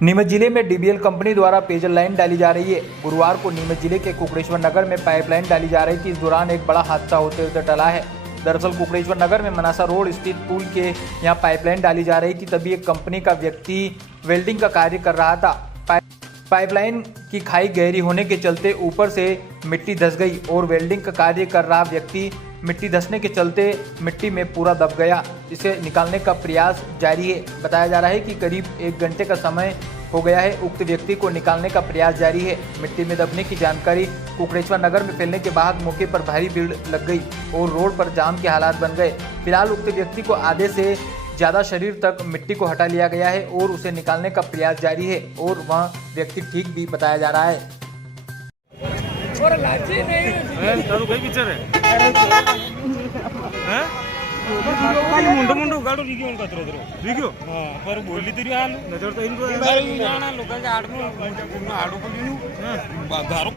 नीमच जिले में DBL company द्वारा पेयजल लाइन डाली जा रही है। गुरुवार को नीमच जिले के कुकड़ेश्वर नगर में पाइपलाइन डाली जा रही थी। इस दौरान एक बड़ा हादसा होते हुए टला है। दरअसल कुकड़ेश्वर नगर में मनासा रोड स्थित पुल के यहाँ पाइपलाइन डाली जा रही थी। तभी एक कंपनी का व्यक्ति वेल्डिंग का कार्य कर रहा था। पाइपलाइन की खाई गहरी होने के चलते ऊपर से मिट्टी धंस गई और वेल्डिंग का कार्य कर रहा व्यक्ति मिट्टी धंसने के चलते मिट्टी में पूरा दब गया। इसे निकालने का प्रयास जारी है। बताया जा रहा है कि करीब 1 घंटे का समय हो गया है। उक्त व्यक्ति को निकालने का प्रयास जारी है। मिट्टी में दबने की जानकारी कुकड़ेश्वर नगर में फैलने के बाद मौके पर भारी भीड़ लग गई और रोड पर जाम के हालात बन गए। फिलहाल उक्त व्यक्ति को आधे से ज़्यादा शरीर तक मिट्टी को हटा लिया गया है और उसे निकालने का प्रयास जारी है और वह व्यक्ति ठीक भी बताया जा रहा है। और लाची नहीं તારું કઈ પિક્ચર હે હે મુંડો મુંડો ગાડો રીગ્યો કતરો કતરો રીગ્યો હા પર બોલી તરી હાલ નજર તો ઇન જાણા લોકો કે આડનું આડું પડ્યું હા ધારો